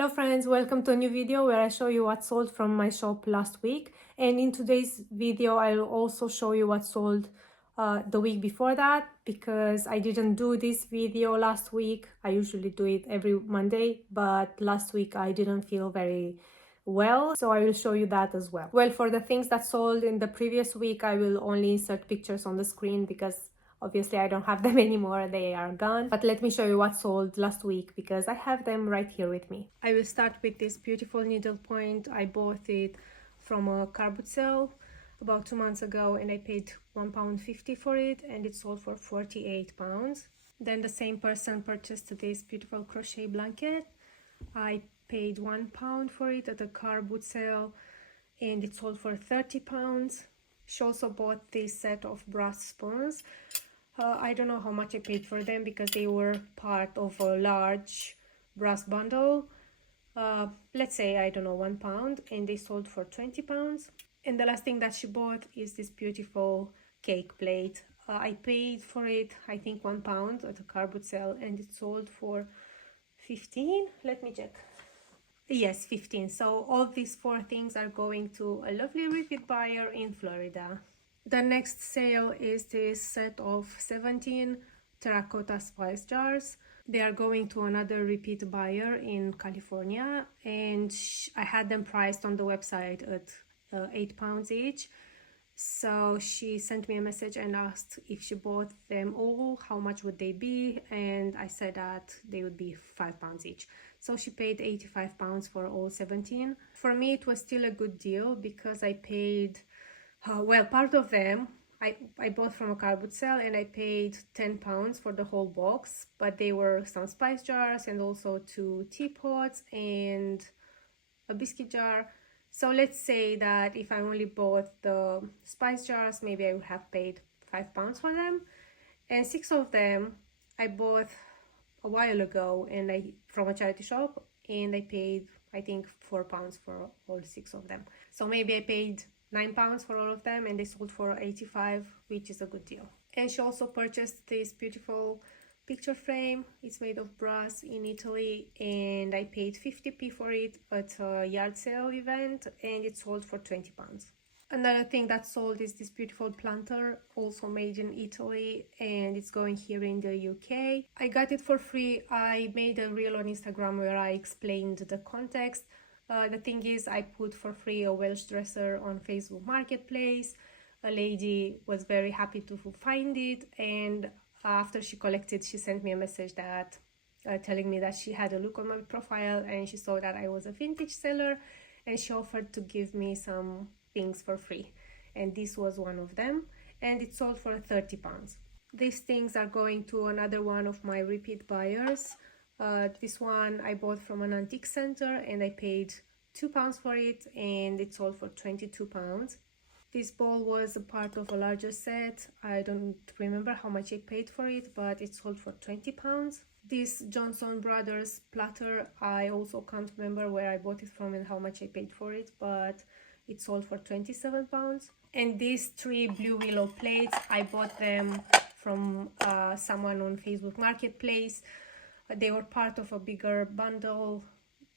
Hello friends, welcome to a new video where I show you what sold from my shop last week, and in today's video I'll also show you what sold the week before that, because I didn't do this video last week. I usually do it every Monday, but last week I didn't feel very well, so I will show you that as well. Well, for the things that sold in the previous week, I will only insert pictures on the screen because obviously I don't have them anymore, they are gone. But let me show you what sold last week because I have them right here with me. I will start with this beautiful needlepoint. I bought it from a car boot sale about 2 months ago and I paid £1.50 for it, and it sold for £48. Then the same person purchased this beautiful crochet blanket. I paid £1 for it at a car boot sale and it sold for £30. She also bought this set of brass spoons. I don't know how much I paid for them because they were part of a large brass bundle. Let's say, I don't know, £1, and they sold for £20. And the last thing that she bought is this beautiful cake plate. I paid for it, I think, £1 at a car boot sale, and it sold for 15. Let me check. Yes, 15. So all these 4 things are going to a lovely repeat buyer in Florida. The next sale is this set of 17 terracotta spice jars. They are going to another repeat buyer in California, and I had them priced on the website at £8 each. So she sent me a message and asked if she bought them all, how much would they be, and I said that they would be £5 each. So she paid £85 for all 17. For me it was still a good deal because I paid well, part of them I bought from a car boot sale and I paid £10 for the whole box, but they were some spice jars and also 2 teapots and a biscuit jar. So let's say that if I only bought the spice jars, maybe I would have paid £5 for them. And 6 of them I bought a while ago and from a charity shop, and I paid, I think, £4 for all 6 of them. So maybe I paid £9 for all of them, and they sold for 85, which is a good deal. And she also purchased this beautiful picture frame. It's made of brass in Italy, and I paid 50p for it at a yard sale event, and it sold for £20. Another thing that sold is this beautiful planter, also made in Italy, and it's going here in the UK. I got it for free. I made a reel on Instagram where I explained the context. The thing is, I put for free a Welsh dresser on Facebook Marketplace. A lady was very happy to find it, and after she collected, she sent me a message that telling me that she had a look on my profile and she saw that I was a vintage seller, and she offered to give me some things for free, and this was one of them, and it sold for £30. These things are going to another one of my repeat buyers. This one I bought from an antique center and I paid £2 for it, and it sold for £22. This bowl was a part of a larger set. I don't remember how much I paid for it, but it sold for £20. This Johnson Brothers platter, I also can't remember where I bought it from and how much I paid for it, but it sold for £27. And these 3 blue willow plates, I bought them from someone on Facebook Marketplace. They were part of a bigger bundle,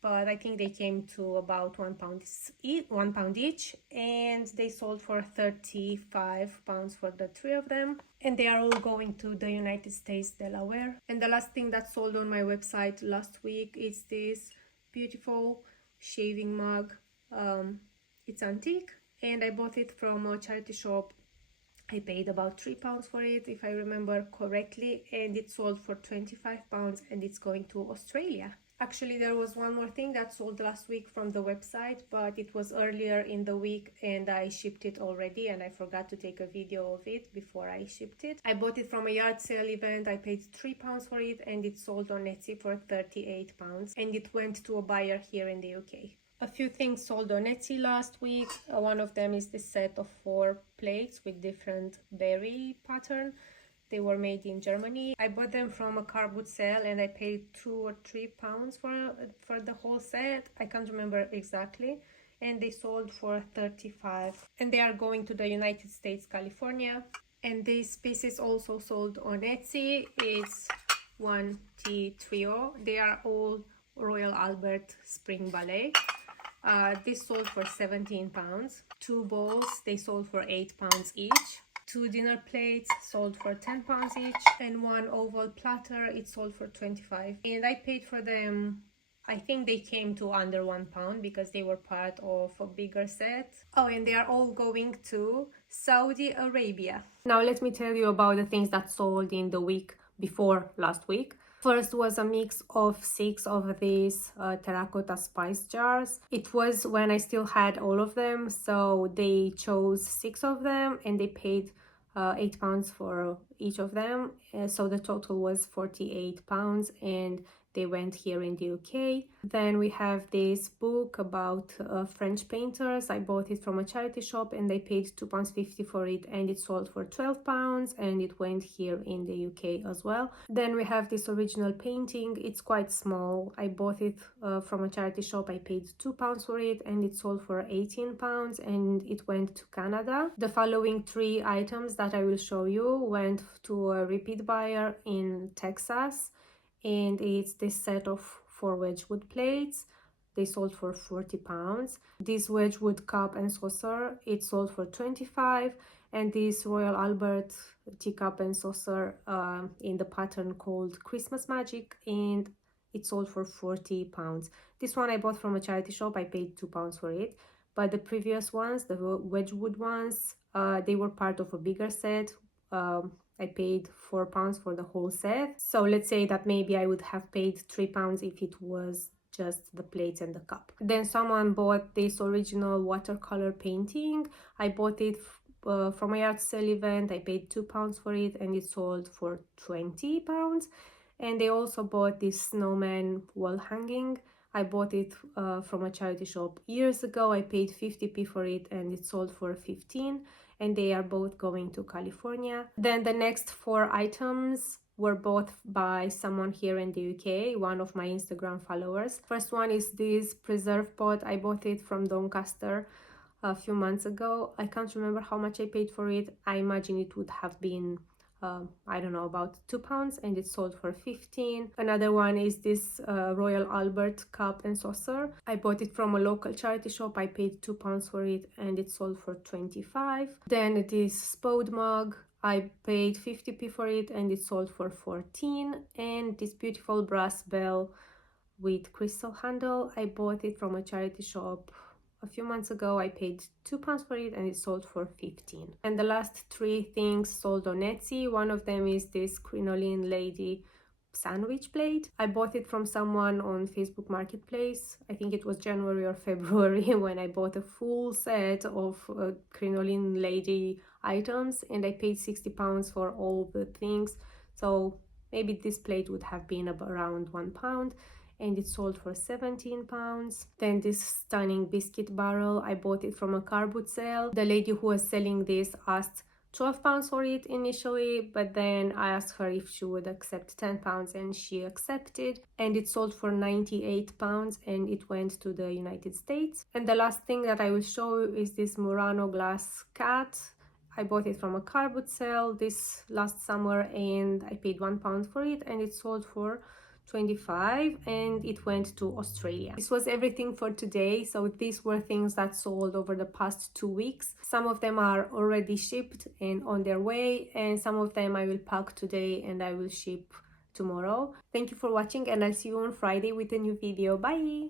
but I think they came to about £1 each, and they sold for £35 for the 3 of them, and they are all going to the United States, Delaware. And the last thing that sold on my website last week is this beautiful shaving mug. It's antique, and I bought it from a charity shop. I paid about £3 for it, if I remember correctly, and it sold for £25, and it's going to Australia. Actually, there was one more thing that sold last week from the website, but it was earlier in the week and I shipped it already, and I forgot to take a video of it before I shipped it. I bought it from a yard sale event. I paid £3 for it, and it sold on Etsy for £38, and it went to a buyer here in the UK. A few things sold on Etsy last week. One of them is this set of 4 plates with different berry pattern. They were made in Germany. I bought them from a car boot sale and I paid £2 or £3 for the whole set. I can't remember exactly. And they sold for £35. And they are going to the United States, California. And these pieces also sold on Etsy. It's 1T Trio. They are all Royal Albert Spring Ballet. This sold for £17. 2 bowls, they sold for £8 each. 2 dinner plates sold for £10 each, and 1 oval platter, it sold for 25. And I paid for them, I think they came to under £1 because they were part of a bigger set. Oh, and they are all going to Saudi Arabia. Now let me tell you about the things that sold in the week before last week. First was a mix of 6 of these terracotta spice jars. It was when I still had all of them, so they chose 6 of them and they paid £8 for each of them. So the total was £48, and they went here in the UK. Then we have this book about French painters. I bought it from a charity shop and they paid £2.50 for it, and it sold for £12, and it went here in the UK as well. Then we have this original painting. It's quite small. I bought it from a charity shop. I paid £2 for it, and it sold for £18, and it went to Canada. The following 3 items that I will show you went to a repeat buyer in Texas, and it's this set of 4 Wedgwood plates. They sold for £40. This Wedgwood cup and saucer, it sold for £25, and this Royal Albert teacup and saucer in the pattern called Christmas Magic, and it sold for £40. This one I bought from a charity shop. I paid £2 for it, but the previous ones, the Wedgwood ones, they were part of a bigger set. I paid £4 for the whole set. So let's say that maybe I would have paid £3 if it was just the plates and the cup. Then someone bought this original watercolor painting. I bought it from a yard sale event. I paid £2 for it, and it sold for £20. And they also bought this snowman wall hanging. I bought it from a charity shop years ago. I paid 50p for it, and it sold for 15, and they are both going to California. Then the next 4 items were bought by someone here in the UK, one of my Instagram followers. First one is this preserve pot. I bought it from Doncaster a few months ago. I can't remember how much I paid for it. I imagine it would have been I don't know, about £2, and it sold for 15. Another one is this Royal Albert cup and saucer. I bought it from a local charity shop. I paid £2 for it, and it sold for 25. Then this spode mug, I paid 50p for it, and it sold for 14. And this beautiful brass bell with crystal handle, I bought it from a charity shop a few months ago. I paid £2 for it, and it sold for 15. And the last 3 things sold on Etsy. One of them is this crinoline lady sandwich plate. I bought it from someone on Facebook Marketplace. I think it was January or February when I bought a full set of crinoline lady items, and I paid £60 for all the things. So maybe this plate would have been around £1, and it sold for £17. Then this stunning biscuit barrel, I bought it from a car boot sale. The lady who was selling this asked £12 for it initially, but then I asked her if she would accept £10, and she accepted, and it sold for £98, and it went to the United States. And the last thing that I will show you is this Murano glass cat. I bought it from a car boot sale this last summer, and I paid £1 for it, and it sold for 25, and it went to Australia. This was everything for today. So these were things that sold over the past 2 weeks. Some of them are already shipped and on their way, and some of them I will pack today and I will ship tomorrow. Thank you for watching, and I'll see you on Friday with a new video. Bye!